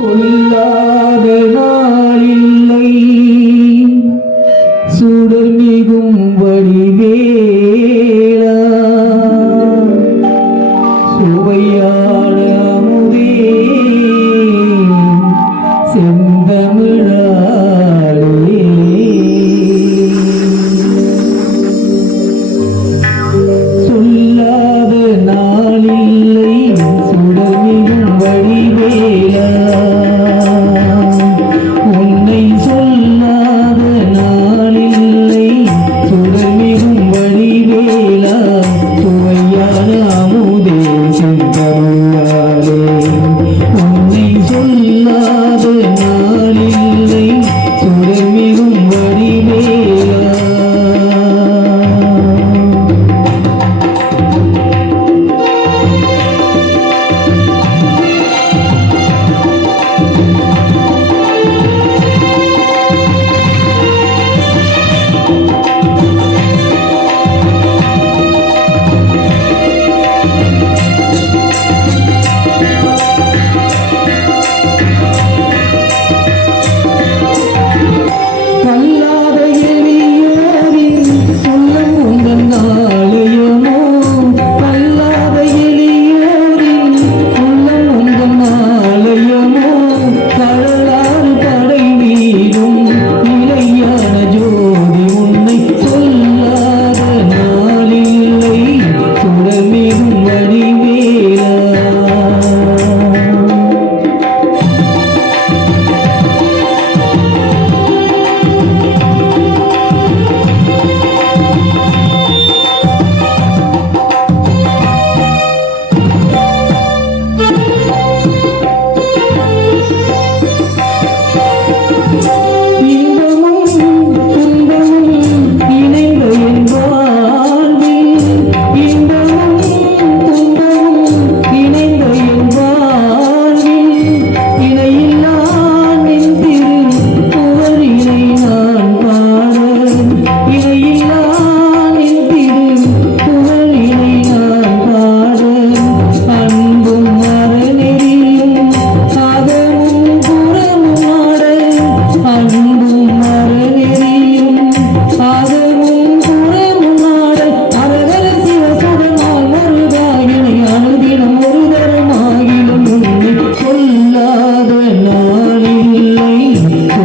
கொல்லாத நாளில்லை. சுடர் மிகும் வடிவே ano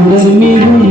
comigo